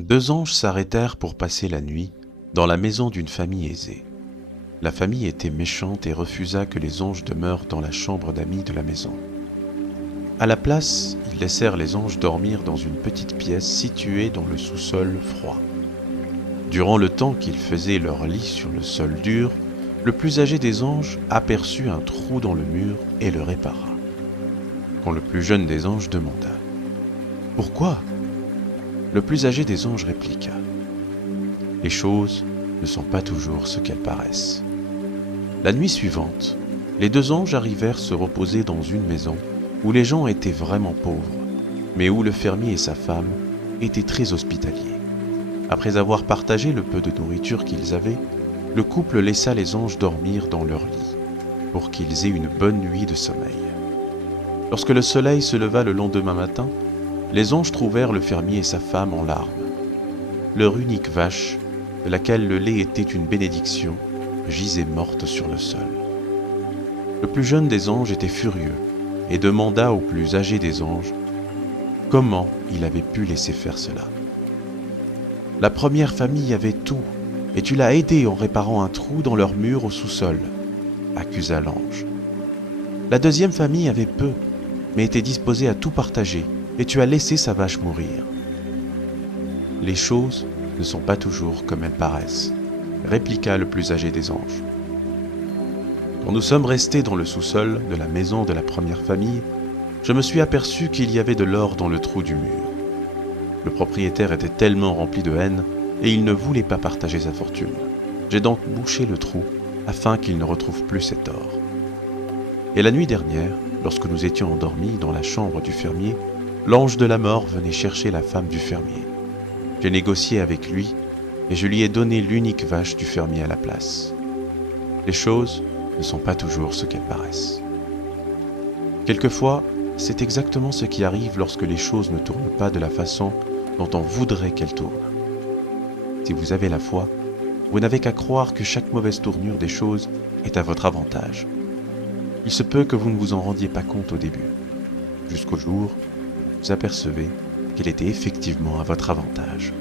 Deux anges s'arrêtèrent pour passer la nuit dans la maison d'une famille aisée. La famille était méchante et refusa que les anges demeurent dans la chambre d'amis de la maison. À la place, ils laissèrent les anges dormir dans une petite pièce située dans le sous-sol froid. Durant le temps qu'ils faisaient leur lit sur le sol dur, le plus âgé des anges aperçut un trou dans le mur et le répara. Quand le plus jeune des anges demanda « Pourquoi ?» Le plus âgé des anges répliqua « Les choses ne sont pas toujours ce qu'elles paraissent. » La nuit suivante, les deux anges arrivèrent se reposer dans une maison où les gens étaient vraiment pauvres, mais où le fermier et sa femme étaient très hospitaliers. Après avoir partagé le peu de nourriture qu'ils avaient, le couple laissa les anges dormir dans leur lit, pour qu'ils aient une bonne nuit de sommeil. Lorsque le soleil se leva le lendemain matin, les anges trouvèrent le fermier et sa femme en larmes. Leur unique vache, de laquelle le lait était une bénédiction, gisait morte sur le sol. Le plus jeune des anges était furieux et demanda au plus âgé des anges comment il avait pu laisser faire cela. « La première famille avait tout, et tu l'as aidée en réparant un trou dans leur mur au sous-sol, » accusa l'ange. « La deuxième famille avait peu, mais était disposée à tout partager, et tu as laissé sa vache mourir. » « Les choses ne sont pas toujours comme elles paraissent, » répliqua le plus âgé des anges. Quand nous sommes restés dans le sous-sol de la maison de la première famille, je me suis aperçu qu'il y avait de l'or dans le trou du mur. Le propriétaire était tellement rempli de haine et il ne voulait pas partager sa fortune. J'ai donc bouché le trou afin qu'il ne retrouve plus cet or. Et la nuit dernière, lorsque nous étions endormis dans la chambre du fermier, l'ange de la mort venait chercher la femme du fermier. J'ai négocié avec lui et je lui ai donné l'unique vache du fermier à la place. Les choses ne sont pas toujours ce qu'elles paraissent. Quelquefois, c'est exactement ce qui arrive lorsque les choses ne tournent pas de la façon dont on voudrait qu'elles tournent. Si vous avez la foi, vous n'avez qu'à croire que chaque mauvaise tournure des choses est à votre avantage. Il se peut que vous ne vous en rendiez pas compte au début, jusqu'au jour où vous apercevez qu'elle était effectivement à votre avantage.